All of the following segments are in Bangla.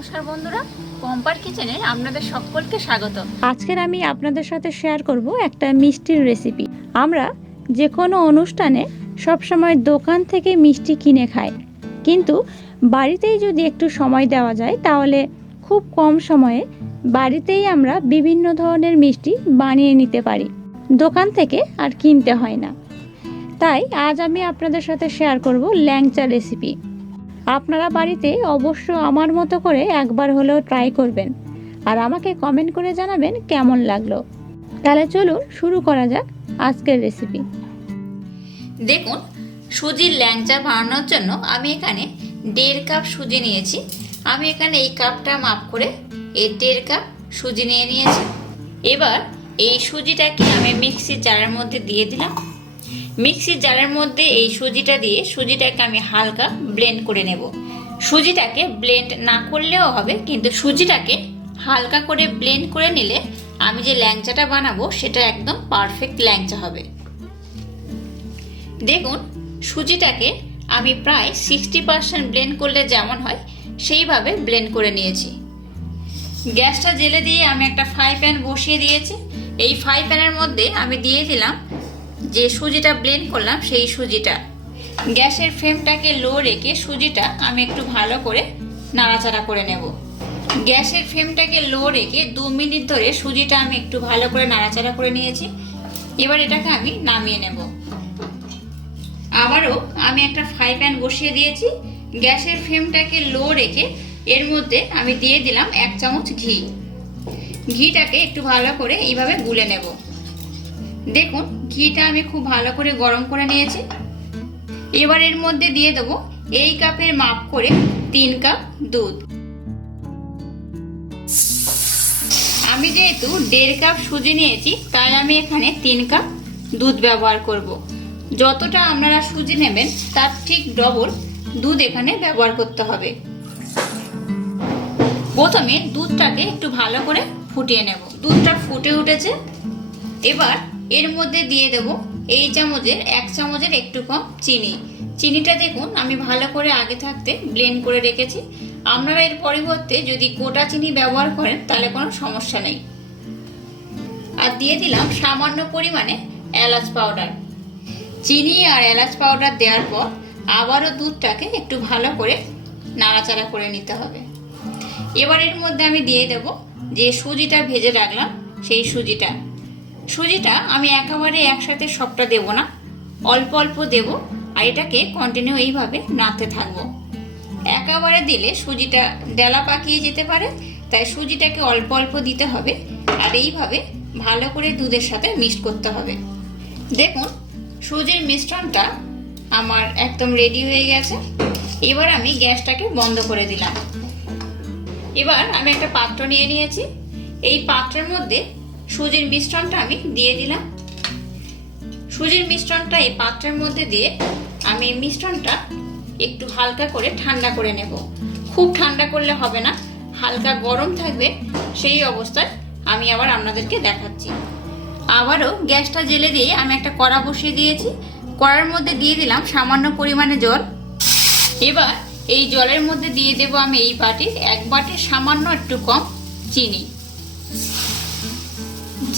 নমস্কার বন্ধুরা, পম্পার কিচেনে আপনাদের সকলকে স্বাগত। আজকের আমি আপনাদের সাথে শেয়ার করব একটা মিষ্টির রেসিপি। আমরা যে কোনো অনুষ্ঠানে সবসময় দোকান থেকে মিষ্টি কিনে খাই, কিন্তু বাড়িতেই যদি একটু সময় দেওয়া যায় তাহলে খুব কম সময়ে বাড়িতেই আমরা বিভিন্ন ধরনের মিষ্টি বানিয়ে নিতে পারি, দোকান থেকে আর কিনতে হয় না। তাই আজ আমি আপনাদের সাথে শেয়ার করব ল্যাংচা রেসিপি। আপনারা বাড়িতে অবশ্য আমার মতো করে একবার হলেও ট্রাই করবেন আর আমাকে কমেন্ট করে জানাবেন কেমন লাগলো। তাহলে চলুন শুরু করা যাক আজকের রেসিপি। দেখুন, সুজির ল্যাংচা বানানোর জন্য আমি এখানে 1.5 কাপ সুজি নিয়েছি। আমি এখানে এই কাপটা মাপ করে এই 1.5 কাপ সুজি নিয়েছি। এবার এই সুজিটাকে আমি মিক্সির জারের মধ্যে দিয়ে দিলাম। মিক্সির জারের মধ্যে এই সুজিটা দিয়ে সুজিটাকে আমি হালকা ব্লেন্ড করে নেব। সুজিটাকে ব্লেন্ড না করলেও হবে, কিন্তু সুজিটাকে হালকা করে ব্লেন্ড করে নিলে আমি যে ল্যাংচাটা বানাবো সেটা একদম পারফেক্ট ল্যাংচা হবে। দেখুন, সুজিটাকে আমি প্রায় 60% ব্লেন্ড করলে যেমন হয় সেইভাবে ব্লেন্ড করে নিয়েছি। গ্যাসটা জেলে দিয়ে আমি একটা ফ্রাই প্যান বসিয়ে দিয়েছি। এই ফ্রাই প্যানের মধ্যে আমি দিয়ে দিলাম যে সুজিটা ব্লেন্ড করলাম সেই সুজিটা। গ্যাসের ফ্লেমটাকে লো রেখে সুজিটা আমি একটু ভালো করে নাড়াচাড়া করে নেব। গ্যাসের ফ্লেমটাকে লো রেখে 2 মিনিট ধরে সুজিটা আমি একটু ভালো করে নাড়াচাড়া করে নিয়েছি। এবার এটাকে আমি নামিয়ে নেব। আবারও আমি একটা ফ্রাই প্যান বসিয়ে দিয়েছি। গ্যাসের ফ্লেমটাকে লো রেখে এর মধ্যে আমি দিয়ে দিলাম 1 চামচ ঘি। ঘিটাকে একটু ভালো করে এইভাবে গুলে নেব। দেখুন, ঘিটা আমি খুব ভালো করে গরম করে নিয়েছি। এবার এর মধ্যে দিয়ে দেবো এই কাপের মাপ করে 3 কাপ দুধ। আমি যেহেতু 1.5 কাপ সুজি নিয়েছি তাই আমি এখানে 3 কাপ দুধ ব্যবহার করব। যতটা আপনারা সুজি নেবেন তার ঠিক ডবল দুধ এখানে ব্যবহার করতে হবে। প্রথমে দুধটাকে একটু ভালো করে ফুটিয়ে নেব। দুধটা ফুটে উঠেছে। এবার এর মধ্যে দিয়ে দেব এই চামচের 1 চামচের একটু কম চিনি। চিনিটা দেখুন আমি ভালো করে আগে থাকতে ব্লেন্ড করে রেখেছি। আপনারা এর পরিবর্তে যদি গোটা চিনি ব্যবহার করেন তাহলে কোনো সমস্যা নেই। আর দিয়ে দিলাম সামান্য পরিমাণে এলাচ পাউডার। চিনি আর এলাচ পাউডার দেওয়ার পর আবারও দুধটাকে একটু ভালো করে নাড়াচাড়া করে নিতে হবে। এবার এর মধ্যে আমি দিয়ে দেব যে সুজিটা ভেজে রাখলাম সেই সুজিটা। সুজিটা আমি একেবারে একসাথে সবটা দেব না, অল্প অল্প দেব আর এটাকে কন্টিনিউ এইভাবে নাড়তে থাকবো। একেবারে দিলে সুজিটা ডেলা পাকিয়ে যেতে পারে, তাই সুজিটাকে অল্প অল্প দিতে হবে আর এইভাবে ভালো করে দুধের সাথে মিক্স করতে হবে। দেখুন, সুজির মিশ্রণটা আমার একদম রেডি হয়ে গেছে। এবার আমি গ্যাসটাকে বন্ধ করে দিলাম। এবার আমি একটা পাত্র নিয়ে নিয়েছি। এই পাত্রের মধ্যে সুজির মিশ্রণটা আমি দিয়ে দিলাম। সুজির মিশ্রণটা এই পাত্রের মধ্যে দিয়ে আমি মিশ্রণটা একটু হালকা করে ঠান্ডা করে নেব। খুব ঠান্ডা করলে হবে না, হালকা গরম থাকবে। সেই অবস্থায় আমি আবার আপনাদেরকে দেখাচ্ছি। আবারও গ্যাসটা জেলে দিয়ে আমি একটা কড়া বসিয়ে দিয়েছি। কড়ার মধ্যে দিয়ে দিলাম সামান্য পরিমাণে জল। এবার এই জলের মধ্যে দিয়ে দেব আমি এই বাটির 1 বাটির সামান্য একটু কম চিনি।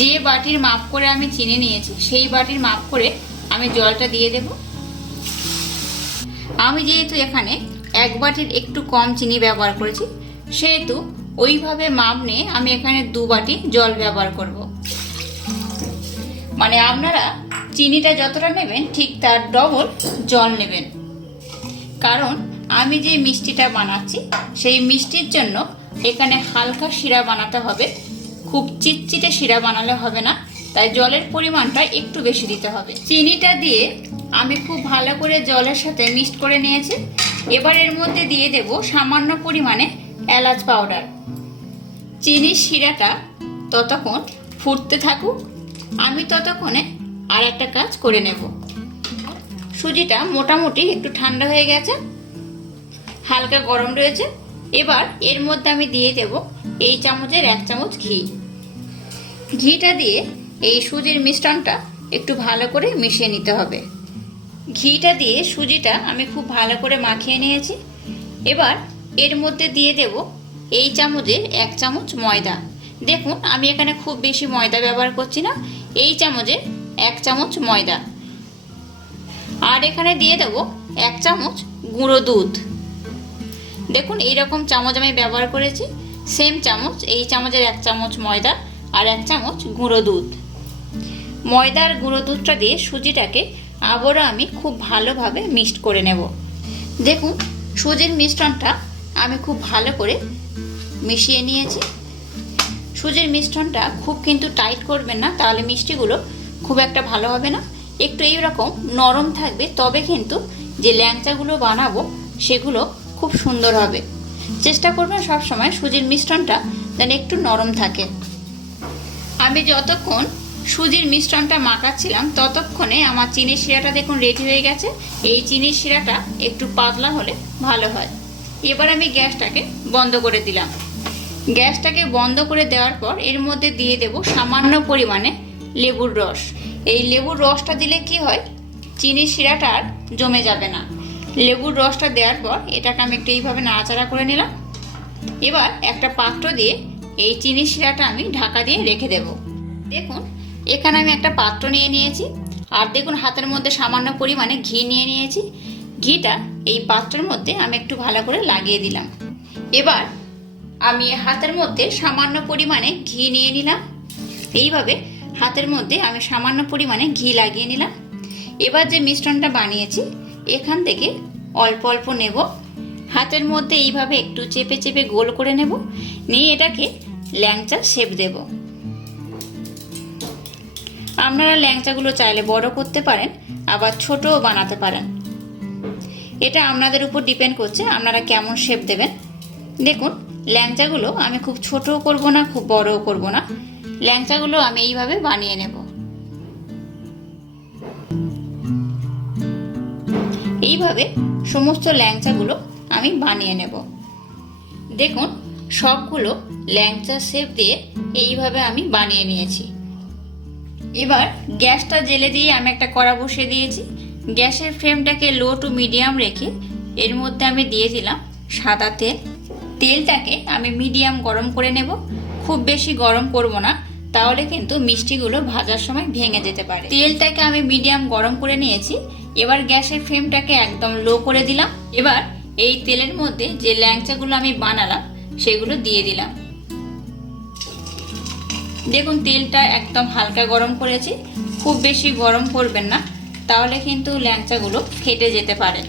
যে বাটির মাপ করে আমি চিনি নিয়েছি সেই বাটির মাপ করে আমি জলটা দিয়ে দেব। আমি যেহেতু এখানে 1 বাটির একটু কম চিনি ব্যবহার করেছি, সেহেতু ওইভাবে মাপ নিয়ে আমি এখানে 2 বাটি জল ব্যবহার করব। মানে আপনারা চিনিটা যতটা নেবেন ঠিক তার ডবল জল নেবেন। কারণ আমি যে মিষ্টিটা বানাচ্ছি সেই মিষ্টির জন্য এখানে হালকা শিরা বানাতে হবে, খুব চিটচিটে শিরা বানালে হবে না, তাই জলের পরিমাণটা একটু বেশি দিতে হবে। চিনিটা দিয়ে আমি খুব ভালো করে জলের সাথে মিক্সড করে নিয়েছি। এবার এর মধ্যে দিয়ে দেব সামান্য পরিমাণে এলাচ পাউডার। চিনির শিরাটা ততক্ষণ ফুটতে থাকুক, আমি ততক্ষণে আর একটা কাজ করে নেব। সুজিটা মোটামুটি একটু ঠান্ডা হয়ে গেছে, হালকা গরম রয়েছে। এবার এর মধ্যে আমি দিয়ে দেব এই চামচের 1 চামচ ঘি। ঘিটা দিয়ে এই সুজির মিশ্রণটা একটু ভালো করে মিশিয়ে নিতে হবে। ঘিটা দিয়ে সুজিটা আমি খুব ভালো করে মাখিয়ে নিয়েছি। এবার এর মধ্যে দিয়ে দেব এই চামচের 1 চামচ ময়দা। দেখুন আমি এখানে খুব বেশি ময়দা ব্যবহার করছি না, এই চামচের 1 চামচ ময়দা। আর এখানে দিয়ে দেব 1 চামচ গুঁড়ো দুধ। দেখুন এইরকম চামচ আমি ব্যবহার করেছি, সেম চামচ, এই চামচের 1 চামচ ময়দা আর 1 চামচ গুঁড়ো দুধ। ময়দা আর গুঁড়ো দুধটা দিয়ে সুজিটাকে আবারও আমি খুব ভালোভাবে মিক্সড করে নেব। দেখুন সুজির মিশ্রণটা আমি খুব ভালো করে মিশিয়ে নিয়েছি। সুজির মিশ্রণটা খুব কিন্তু টাইট করবেন না, তাহলে মিষ্টিগুলো খুব একটা ভালো হবে না। একটু এইরকম নরম থাকবে, তবে কিন্তু যে ল্যাংচাগুলো বানাবো সেগুলো খুব সুন্দর হবে। চেষ্টা করবেন সবসময় সুজির মিশ্রণটা যেন একটু নরম থাকে। আমি যতক্ষণ সুজির মিশ্রণটা মাখাচ্ছিলাম ততক্ষণে আমার চিনির শিরাটা দেখুন রেডি হয়ে গেছে। এই চিনির শিরাটা একটু পাতলা হলে ভালো হয়। এবার আমি গ্যাসটাকে বন্ধ করে দিলাম। গ্যাসটাকে বন্ধ করে দেওয়ার পর এর মধ্যে দিয়ে দেব সামান্য পরিমাণে লেবুর রস। এই লেবুর রসটা দিলে কি হয়, চিনির শিরাটা আর জমে যাবে না। লেবুর রসটা দেওয়ার পর এটাকে আমি একটু এইভাবে নাড়াচাড়া করে নিলাম। এবার একটা পাত্র দিয়ে এই চিনির শিরাটা আমি ঢাকা দিয়ে রেখে দেব। দেখুন এখানে আমি একটা পাত্র নিয়ে নিয়েছি, আর দেখুন হাতের মধ্যে সামান্য পরিমাণে ঘি নিয়ে নিয়েছি। ঘিটা এই পাত্রের মধ্যে আমি একটু ভালো করে লাগিয়ে দিলাম। এবার আমি হাতের মধ্যে সামান্য পরিমাণে ঘি নিয়ে নিলাম। এইভাবে হাতের মধ্যে আমি সামান্য পরিমাণে ঘি লাগিয়ে নিলাম। এবার যে মিশ্রণটা বানিয়েছি এখান থেকে অল্প অল্প নেব, হাতের মধ্যে এইভাবে একটু চেপে চেপে গোল করে নেব, নিয়ে এটাকে ল্যাংচা শেপ দেব। আপনারা ল্যাংচাগুলো চাইলে বড় করতে পারেন, আবার ছোটও বানাতে পারেন। এটা আপনাদের উপর ডিপেন্ড করছে আপনারা কেমন শেপ দেবেন। দেখুন ল্যাংচাগুলো আমি খুব ছোটও করব না, খুব বড়ও করব না। ল্যাংচাগুলো আমি এইভাবে বানিয়ে নেব। এইভাবে সমস্ত ল্যাংচাগুলো আমি বানিয়ে নেব। দেখুন সবগুলো ল্যাংচা শেপ দিয়ে এইভাবে আমি বানিয়ে নিয়েছি। এবার গ্যাসটা জেলে দিয়ে আমি একটা কড়া বসিয়ে দিয়েছি। গ্যাসের ফ্লেমটাকে লো টু মিডিয়াম রেখে এর মধ্যে আমি দিয়ে দিলাম সাদা তেল। তেলটাকে আমি মিডিয়াম গরম করে নেব, খুব বেশি গরম করব না, তাহলে কিন্তু মিষ্টিগুলো ভাজার সময় ভেঙে যেতে পারে। তেলটাকে আমি মিডিয়াম গরম করে নিয়েছি। এবার গ্যাসের ফ্লেমটাকে একদম লো করে দিলাম। এবার এই তেলের মধ্যে যে ল্যাংচাগুলো আমি বানালাম সেগুলো দিয়ে দিলাম। দেখুন তেলটা একদম হালকা গরম করেছি, খুব বেশি গরম করবেন না, তাহলে কিন্তু ল্যাংচাগুলো ফেটে যেতে পারে।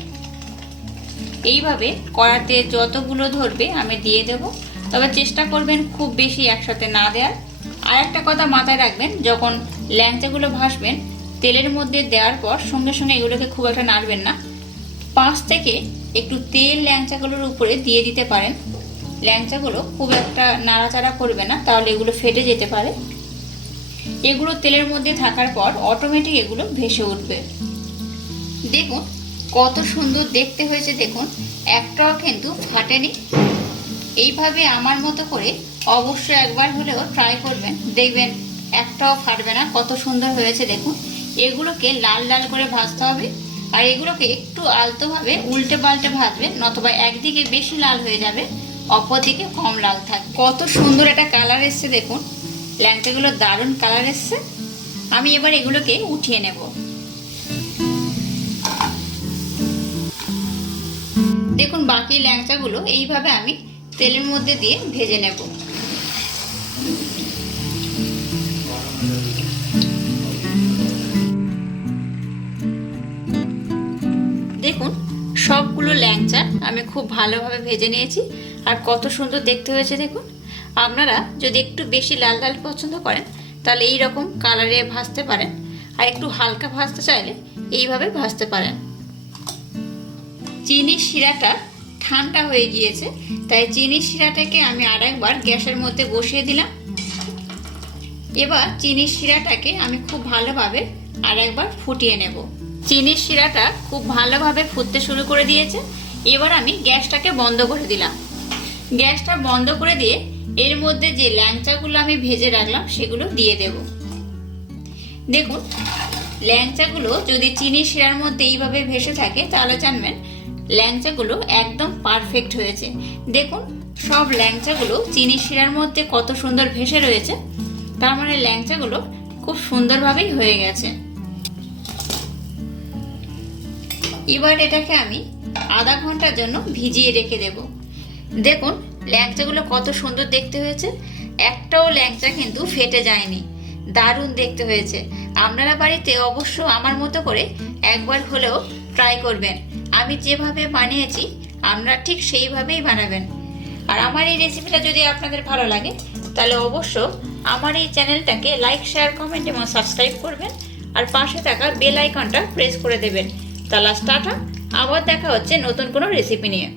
এইভাবে কড়াতে যতগুলো ধরবে আমি দিয়ে দেব, তবে চেষ্টা করবেন খুব বেশি একসাথে না দেওয়ার। আর একটা কথা মাথায় রাখবেন, যখন ল্যাংচাগুলো ভাজবেন তেলের মধ্যে দেওয়ার পর সঙ্গে সঙ্গে এগুলোকে খুব একটা নাড়বেন না। পাশ থেকে একটু তেল ল্যাংচাগুলোর উপরে দিয়ে দিতে পারেন। ল্যাংচাগুলো খুব একটা নাড়াচাড়া করবে না, তাহলে এগুলো ফেটে যেতে পারে। এগুলো তেলের মধ্যে থাকার পর অটোমেটিক এগুলো ভেসে উঠবে। দেখুন কত সুন্দর দেখতে হয়েছে, দেখুন একটাও কিন্তু ফাটেনি। এইভাবে আমার মতো করে অবশ্যই একবার হলেও ট্রাই করবেন, দেখবেন একটাও ফাটবে না, কত সুন্দর হয়েছে। দেখুন এগুলোকে লাল লাল করে ভাজতে হবে, আর এগুলোকে একটু আলতোভাবে উল্টে পাল্টে ভাজবেন, নতুবা একদিকে বেশি লাল হয়ে যাবে, অপরদিকে কম লাল থাকবে। কত সুন্দর একটা কালার এসছে, দেখুন ল্যাংচাগুলো দারুণ কালার এসছে। আমি এবার এগুলোকে উঠিয়ে নেব। দেখুন বাকি ল্যাংচাগুলো এইভাবে আমি তেলের মধ্যে দিয়ে ভেজে নেব। দেখুন সবগুলো ল্যাংচা আমি খুব ভালোভাবে ভেজে নিয়েছি, আর কত সুন্দর দেখতে হয়েছে। দেখুন আপনারা যদি একটু বেশি লাল লাল পছন্দ করেন তাহলে এই রকম কালারে ভাজতে পারেন, আর একটু হালকা ভাজতে চাইলে এইভাবে ভাজতে পারেন। চিনির শিরাটা ঠান্ডা হয়ে গিয়েছে, তাই চিনির শিরাটাকে আমি আরেকবার গ্যাসের মধ্যে বসিয়ে দিলাম। এবার চিনির শিরাটাকে আমি খুব ভালোভাবে আরেকবার ফুটিয়ে নেব। চিনির শিরাটা খুব ভালোভাবে ফুটতে শুরু করে দিয়েছে। এবার আমি গ্যাসটাকে বন্ধ করে দিলাম। গ্যাসটা বন্ধ করে দিয়ে এর মধ্যে যে ল্যাংচাগুলো আমি ভেজে রাখলাম সেগুলো দিয়ে দেব। দেখুন ল্যাংচাগুলো যদি চিনির শিরার মধ্যে এইভাবে ভেসে থাকে তাহলে জানবেন ল্যাংচাগুলো একদম পারফেক্ট হয়েছে। দেখুন সব ল্যাংচাগুলো চিনি শিরার মধ্যে কত সুন্দর ভেসে রয়েছে, তার মানে ল্যাংচাগুলো খুব সুন্দরভাবেই হয়ে গেছে। এবার এটাকে আমি আধা ঘন্টার জন্য ভিজিয়ে রেখে দেব। দেখুন ল্যাংচাগুলো কত সুন্দর দেখতে হয়েছে, একটাও ল্যাংচা কিন্তু ফেটে যায়নি, দারুণ দেখতে হয়েছে। আপনারা বাড়িতে অবশ্য আমার মতো করে একবার হলেও ট্রাই করবেন। আমি যেভাবে বানিয়েছি আপনারা ঠিক সেইভাবেই বানাবেন। আর আমার এই রেসিপিটা যদি আপনাদের ভালো লাগে তাহলে অবশ্য আমার এই চ্যানেলটাকে লাইক, শেয়ার, কমেন্ট এবং সাবস্ক্রাইব করবেন, আর পাশে থাকা বেল আইকনটা প্রেস করে দেবেন। তাহলে টাটা, আবার দেখা হচ্ছে নতুন কোনো রেসিপি নিয়ে।